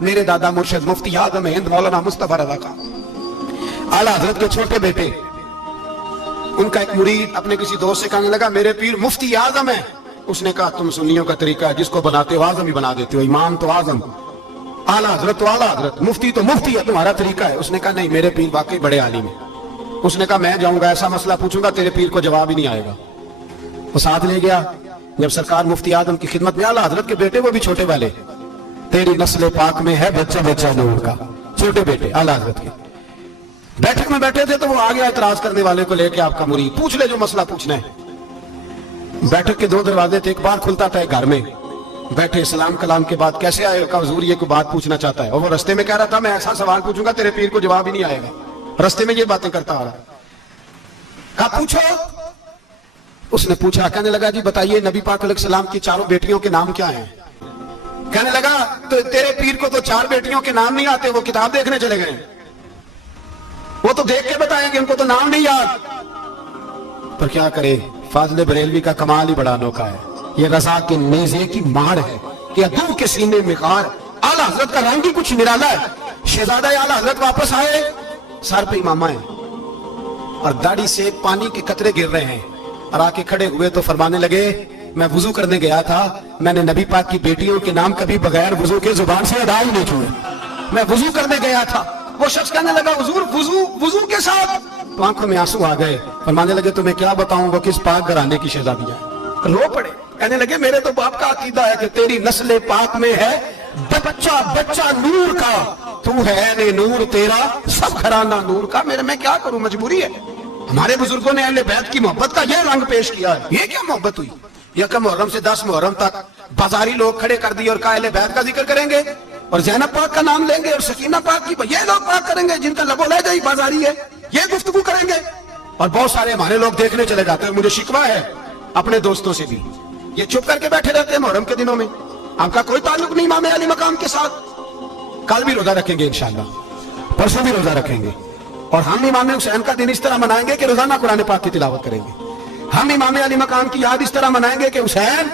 میرے دادا مرشد مفتی اعظم ہند مولانا مصطفیٰ رضا خان اعلیٰ حضرت کے چھوٹے بیٹے، ان کا ایک مرید اپنے کسی دوست سے کہنے لگا میرے پیر مفتی اعظم ہے. اس نے کہا تم سنیوں کا طریقہ ہے، جس کو بناتے ہو اعظم ہی بنا دیتے ہو، امام تو اعظم، اعلیٰ حضرت تو اعلیٰ حضرت، مفتی تو مفتی ہے، تمہارا طریقہ ہے. اس نے کہا نہیں، میرے پیر واقعی بڑے عالم ہیں. اس نے کہا میں جاؤں گا، ایسا مسئلہ پوچھوں گا تیرے پیر کو جواب ہی نہیں آئے گا. وہ ساتھ لے گیا. جب سرکار مفتی اعظم کی خدمت میں، اعلیٰ حضرت کے بیٹے وہ بھی چھوٹے والے، تیری نسل پاک میں ہے بچہ بچہ نور کا، چھوٹے بیٹے اعلیٰ حضرت کے بیٹھک میں بیٹھے تھے. تو وہ آگے اعتراض کرنے والے کو لے کے آپ کا مرید پوچھ لے جو مسئلہ پوچھنا ہے. بیٹھک کے 2 دروازے تھے، ایک بار کھلتا تھا ایک گھر میں. بیٹھے سلام کلام کے بعد کیسے آئے؟ کہا حضور یہ کوئی بات پوچھنا چاہتا ہے. اور وہ رستے میں کہہ رہا تھا میں ایسا سوال پوچھوں گا تیرے پیر کو جواب ہی نہیں آئے گا. رستے میں یہ باتیں کرتا آ رہا. کہا پوچھو. اس نے پوچھا، کہنے لگا جی بتائیے نبی پاک علیہ السلام کی 4 بیٹیوں کے نام کیا ہیں؟ کہنے لگا تو تیرے پیر کو تو 4 بیٹیوں کے نام نہیں آتے، وہ کتاب دیکھنے چلے گئے، وہ تو دیکھ کے بتائیں گے، ان کو تو نام نہیں یاد. پر کیا کرے، فاضل بریلوی کا کمال ہی بڑا انوکھا ہے. یہ رضا کے نیزے کی ماڑ ہے کہ ادو کے سینے میں غار. اعلیٰ حضرت کا رنگ ہی کچھ نرالا ہے. شہزادہ اعلیٰ حضرت واپس آئے، سر پہ امامہ ہے اور داڑھی سے پانی کے قطرے گر رہے ہیں. اور آ کے کھڑے ہوئے تو فرمانے لگے میں وضو کرنے گیا تھا، میں نے نبی پاک کی بیٹیوں کے نام کبھی بغیر وضو کے زبان سے ادا ہی نہیں چھوڑے. میں وضو کرنے گیا تھا. وہ شخص کہنے لگا حضور وضو کے ساتھ؟ تو آنکھوں میں آنسو آ گئے. فرمانے لگے تمہیں کیا بتاؤں وہ کس پاک گھرانے کی شہزادی ہے. رو پڑے. کہنے لگے میرے تو باپ کا عقیدہ ہے کہ تیری نسل پاک میں ہے بچہ بچہ نور کا، تو ہے نور تیرا سب گھرانہ نور کا. میں کیا کروں، مجبوری ہے. ہمارے بزرگوں نے اہل بیت کی محبت کا یہ رنگ پیش کیا ہے. یہ کیا محبت ہوئی؟ یکم محرم سے 10 محرم تک بازاری لوگ کھڑے کر دیے اور کہا اہل بیت کا ذکر کریں گے اور زینب پاک کا نام لیں گے اور سکینہ پاک کی، یہ لوگ پاک کریں گے جن کا لب و لہجہ ہی بازاری ہے، یہ گفتگو کریں گے. اور بہت سارے ہمارے لوگ دیکھنے چلے جاتے ہیں. مجھے شکوہ ہے اپنے دوستوں سے بھی، یہ چھپ کر کے بیٹھے رہتے ہیں محرم کے دنوں میں. آپ کا کوئی تعلق نہیں امام علی مقام کے ساتھ. کل بھی روزہ رکھیں گے انشاءاللہ، پرسوں بھی روزہ رکھیں گے. اور ہم امام حسین کا دن اس طرح منائیں گے کہ روزانہ قرآن پاک کی تلاوت کریں گے. ہم امام علی مقام کی یاد اس طرح منائیں گے کہ حسین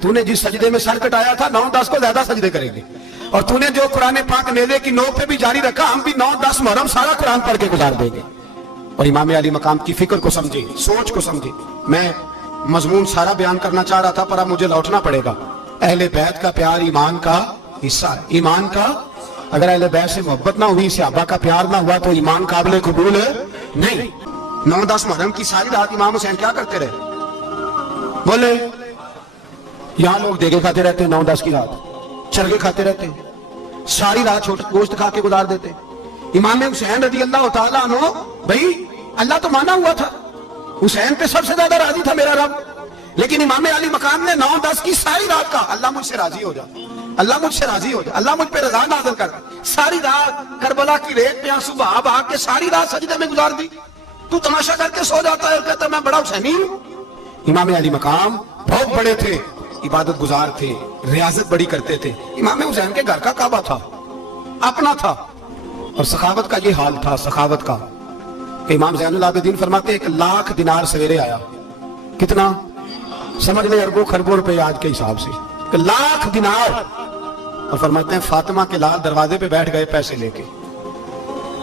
تو نے جس سجدے میں سر کٹایا تھا 9-10 کو زیادہ سجدے کریں گے. اور تو نے جو قرآن پاک نیزے کی نوک پہ بھی جاری رکھا، ہم بھی 9-10 محرم سارا قرآن پڑھ کے گزار دیں گے. اور امام علی مقام کی فکر کو سمجھے، سوچ کو سمجھے. میں مضمون سارا بیان کرنا چاہ رہا تھا پر اب مجھے لوٹنا پڑے گا. اہل بیت کا پیار ایمان کا حصہ ہے. ایمان کا اگر اہل بیت سے محبت نہ ہوئی، صحابہ کا پیار نہ ہوا تو ایمان قابل قبول نہیں. 9-10 محرم کی ساری رات امام حسین کیا کرتے رہے؟ بولے یہاں لوگ دیگے کھاتے رہتے ہیں، 9-10 کی رات چرگے کھاتے رہتے ہیں، ساری رات چھوٹا گوشت کھا کے گزار دیتے. امام حسین رضی اللہ تعالیٰ عنہ، بھائی اللہ تو مانا ہوا تھا، حسین پہ سب سے زیادہ راضی تھا میرا رب، لیکن امام علی مقام نے 9-10 کی ساری رات کا اللہ مجھ سے راضی ہو جا، اللہ مجھ سے راضی ہو جا، اللہ مجھ پہ رضا نازل کر. ساری رات کربلا کی ریت پہ آنسو بہا بہا کے ساری رات سجدے میں گزار دی. تو تماشا کر کے سو جاتا ہے اور کہتا ہے میں بڑا حسینی ہوں. امام علی مقام بہت بڑے تھے، عبادت گزار تھے، ریاضت بڑی کرتے تھے. امام حسین کے گھر کا کعبہ تھا، اپنا تھا. اور سخاوت کا یہ حال تھا، سخاوت کا، کہ امام زین العابدین فرماتے ہیں 1,00,000 دینار سویرے آیا. کتنا؟ سمجھ لیں اربوں خربوں روپے آج کے حساب سے 1,00,000 دینار. اور فرماتے ہیں فاطمہ کے لال دروازے پہ بیٹھ گئے پیسے لے کے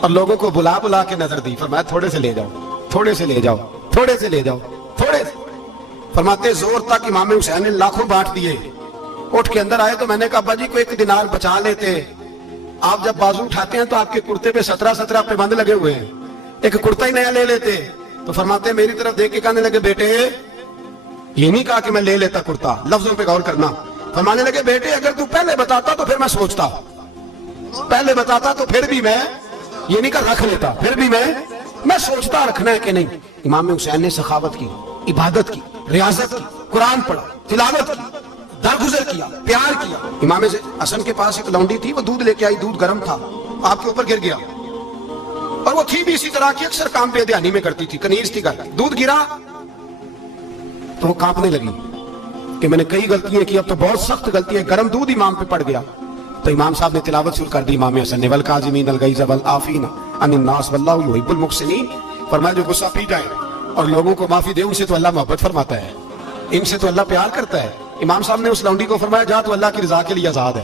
اور لوگوں کو بلا بلا کے نظر دی. فرمایا تھوڑے سے لے جاؤ، تھوڑے سے لے جاؤ، تھوڑے سے لے جاؤ، تھوڑے سے. فرماتے زور تک امام حسین نے لاکھوں بانٹ دیے. اٹھ کے اندر آئے تو میں نے کہا ابا جی کو 1 دینار بچا لیتے. آپ جب بازو اٹھاتے ہیں تو آپ کے کرتے پہ 17 پہ بند لگے ہوئے ہیں، ایک کرتا ہی نیا لے لیتے. تو فرماتے میری طرف دیکھ کے کہنے لگے بیٹے، یہ نہیں کہا کہ میں لے لیتا کرتا، لفظوں پہ غور کرنا. فرمانے لگے بیٹے اگر تو پہلے بتاتا تو پھر میں سوچتا، پہلے بتاتا تو پھر بھی میں یہ نہیں کہا رکھ لیتا، پھر بھی میں سوچتا رکھنا ہے کہ نہیں. امام حسین نے سخاوت کی، عبادت کی، ریاضت کی، قرآن پڑھا، تلاوت کی، درگزر کیا، پیار کیا. امام حسن کے پاس ایک لونڈی تھی، وہ دودھ لے کے آئی، دودھ گرم تھا، آپ کے اوپر گر گیا. اور وہ تھی بھی اسی طرح کی، اکثر کام پہ دھیانی میں کرتی تھی، کنیز تھی گھر. دودھ گرا تو وہ کانپنے لگی کہ میں نے کئی غلطیاں کی، اب تو بہت سخت غلطی ہے. گرم دودھ امام پہ پڑ گیا تو امام صاحب نے تلاوت شروع کر دی. امام حسن نے والکاظمین الغیظ والعافین عن الناس واللہ یحب المحسنین. فرمایا جو غصہ پی جائے اور لوگوں کو معافی دے، ان سے تو اللہ محبت فرماتا ہے، ان سے تو اللہ پیار کرتا ہے. امام صاحب نے اس لونڈی کو فرمایا جا تو اللہ کی رضا کے لیے آزاد ہے،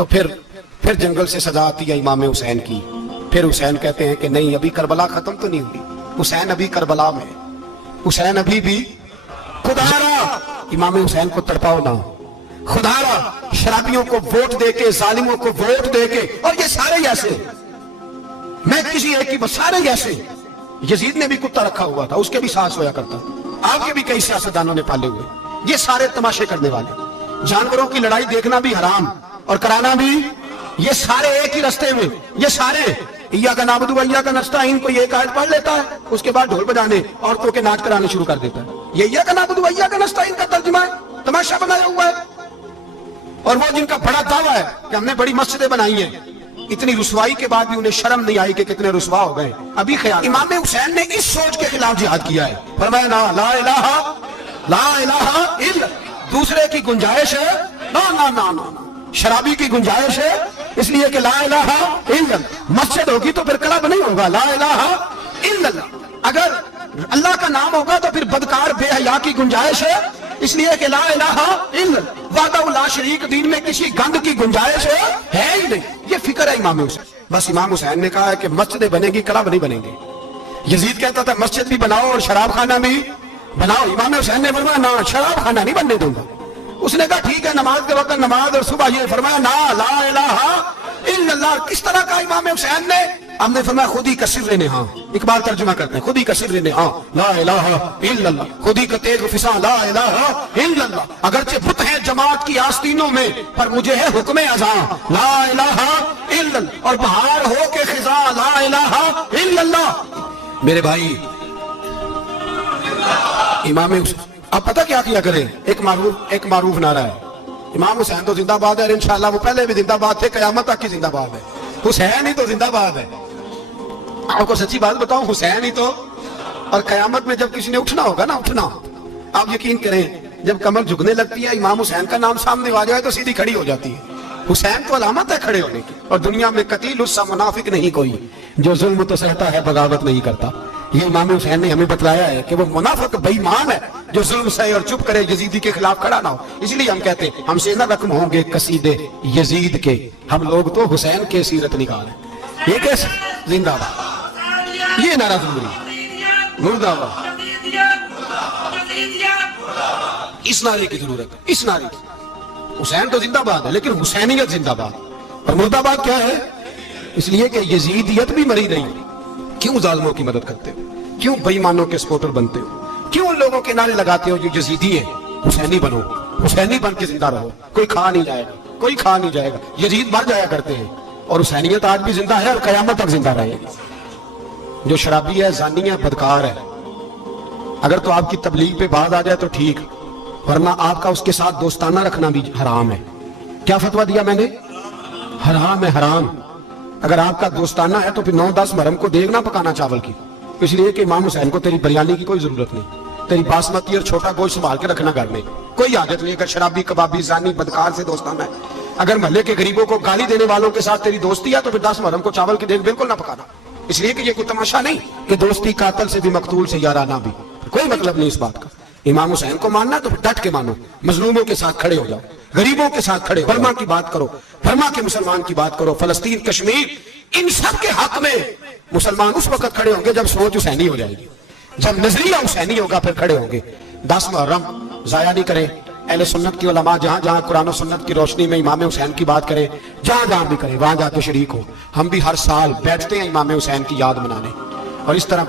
تو پھر جنگل سے صدا آتی ہے امام حسین کی. پھر حسین کہتے ہیں کہ نہیں ابھی کربلا ختم تو نہیں ہوئی, حسین ابھی کربلا میں, حسین ابھی بھی. خدا را امام حسین کو تڑپاؤ نہ, خدا را شرابیوں کو ووٹ دے کے, ظالموں کو ووٹ دے کے, اور یہ سارے ایسے, میں کسی ایک کی بس سارے ایسے. یزید نے بھی کتا رکھا ہوا تھا, اس کے بھی سانس ہویا کرتا, آپ کے بھی کئی سیاستدانوں نے پالے ہوئے. یہ سارے تماشے کرنے والے, جانوروں کی لڑائی دیکھنا بھی حرام اور کرانا بھی, یہ سارے ایک ہی رستے میں, یہ سارے ایاک نعبد و ایاک نستعین کو یہ آیت پڑھ لیتا ہے, اس کے بعد ڈھول بجانے عورتوں کے ناچ کرانے شروع کر دیتا ہے. یہ ایاک نعبد و ایاک نستعین کا ترجمہ ہے, تماشا بنایا ہوا ہے. اور وہ جن کا بڑا دعویٰ ہے کہ ہم نے بڑی مسجدیں بنائی ہیں, اتنی رسوائی کے بعد بھی انہیں شرم نہیں آئی کہ کتنے رسوا ہو گئے. ابھی خیال امام حسین نے اس سوچ کے خلاف جہاد کیا ہے, فرمایا لا الہ الا, دوسرے کی گنجائش ہے نا, شرابی کی گنجائش ہے اس لیے کہ لا الہ الا اللہ. مسجد ہوگی تو پھر کلب نہیں ہوگا, لا الہ الا اللہ. اگر اللہ کا نام ہوگا تو پھر بدکار بے حیا کی گنجائش ہے اس لیے کہ لا الہ الا اللہ. وحدہ لا شریک دین میں کسی گند کی گنجائش ہے ہی نہیں. یہ فکر ہے امام حسین. بس امام حسین نے کہا ہے کہ مسجدیں بنے گی, کلب نہیں بنیں گے. یزید کہتا تھا مسجد بھی بناؤ اور شراب خانہ بھی بناؤ. امام حسین نے فرمایا نہ, شراب خانہ نہیں بننے دوں گا. اس نے کہا ٹھیک ہے, نماز کے وقت نماز اور صبح یہ. فرمایا نا لا الہ الا اللہ. کس طرح کا امام حسین نے, ہم نے فرمایا خود ہی کا سر نے, ہاں اقبال ترجمہ کرتے ہیں, خود ہی کا سر نے, ہاں لا الہ الا اللہ, خود ہی کا تیغ فساں لا الہ الا اللہ. اگرچہ بت ہے جماعت کی آستینوں میں پر مجھے ہے حکم اذاں لا الہ الا اللہ, اور بہار ہو کے خزاں لا الہ الا اللہ. میرے بھائی امام حسین اب پتہ کیا کریں, ایک معروف نعرہ ہے, امام حسین تو زندہ باد ہے, اور انشاءاللہ وہ پہلے بھی زندہ باد تھے, قیامت تک کی زندہ باد ہے. حسین ہی تو زندہ باد ہے. آپ کو سچی بات بتاؤں, حسین ہی تو, اور قیامت میں جب کسی نے اٹھنا ہوگا نا, اٹھنا, آپ یقین کریں جب کمر جھکنے لگتی ہے, امام حسین کا نام سامنے آ جائے تو سیدھی کھڑی ہو جاتی ہے. حسین تو علامت ہے کھڑے ہونے کی. اور دنیا میں قتیل اس سا منافق نہیں کوئی جو ظلم تو سہتا ہے بغاوت نہیں کرتا. یہ امام حسین نے ہمیں بتلایا ہے کہ وہ منافق بے ایمان ہے جو ظلم سہے اور چپ کرے, یزیدی کے خلاف کھڑا نہ ہو. اس لیے ہم کہتے ہیں ہم سے نہ رقم ہوں گے قصیدے یزید کے, ہم لوگ تو حسین کے سیرت نکالیں. یہ کیسے زندہ باد, یہ نعرہ ضروری, مرد آباد, اس نعرے کی ضرورت ہے, اس نعرے کی. حسین تو زندہ باد ہے لیکن حسینیت زندہ باد, اور مرد آباد کیا ہے, اس لیے کہ یزیدیت بھی مری نہیں. کیوں ظالموں کی مدد کرتے ہو, کیوں بے ایمانوں کے سپورٹر بنتے ہو, کیوں ان لوگوں کے نعرے لگاتے ہو جو یزیدی ہے. حسینی بنو, حسینی بن کے زندہ رہو, کوئی کھا نہیں جائے گا, کوئی کھا نہیں جائے گا. یزید مر جایا کرتے ہیں اور حسینیت آج بھی زندہ ہے اور قیامت تک زندہ رہے گی. جو شرابی ہے, زانی ہے, بدکار ہے, اگر تو آپ کی تبلیغ پہ بات آ جائے تو ٹھیک, ورنہ آپ کا اس کے ساتھ دوستانہ رکھنا بھی حرام ہے. کیا فتویٰ دیا میں نے, حرام ہے, حرام. اگر آپ کا دوستانہ ہے تو پھر 9-10 محرم کو دیگ نہ پکانا چاول کی, اس لیے کہ امام حسین کو تیری بریانی کی کوئی ضرورت نہیں. تیری باسمتی اور چھوٹا گوشت سنبھال کے رکھنا گھر میں, کوئی حاجت نہیں. اگر شرابی, کبابی, زانی, بدکار سے دوستانہ ہے, اگر محلے کے غریبوں کو گالی دینے والوں کے ساتھ تیری دوستی ہے تو پھر 10 محرم کو چاول کی دیگ بالکل نہ پکانا. اس لیے کہ یہ کوئی تماشا نہیں کہ دوستی قاتل سے بھی مقتول سے یارانہ بھی, کوئی مطلب نہیں اس بات کا. امام حسین کو ماننا تو ڈٹ کے مانو, مظلوموں کے ساتھ کھڑے ہو جاؤ, غریبوں کے ساتھ کھڑے ہو, برما کی بات کرو, برما کے مسلمان کی بات کرو, فلسطین, کشمیر, ان سب کے حق میں مسلمان اس وقت کھڑے ہوں گے جب سوچ حسینی ہو جائے گی, جب نظریہ حسینی ہوگا پھر کھڑے ہوں گے. 10 محرم ضائع نہیں کریں. اہل سنت کی علماء جہاں جہاں قرآن و سنت کی روشنی میں امام حسین کی بات کریں, جہاں جہاں بھی کریں, وہاں جا کے شریک ہو. ہم بھی ہر سال بیٹھتے ہیں امام حسین کی یاد منانے, اور اس طرح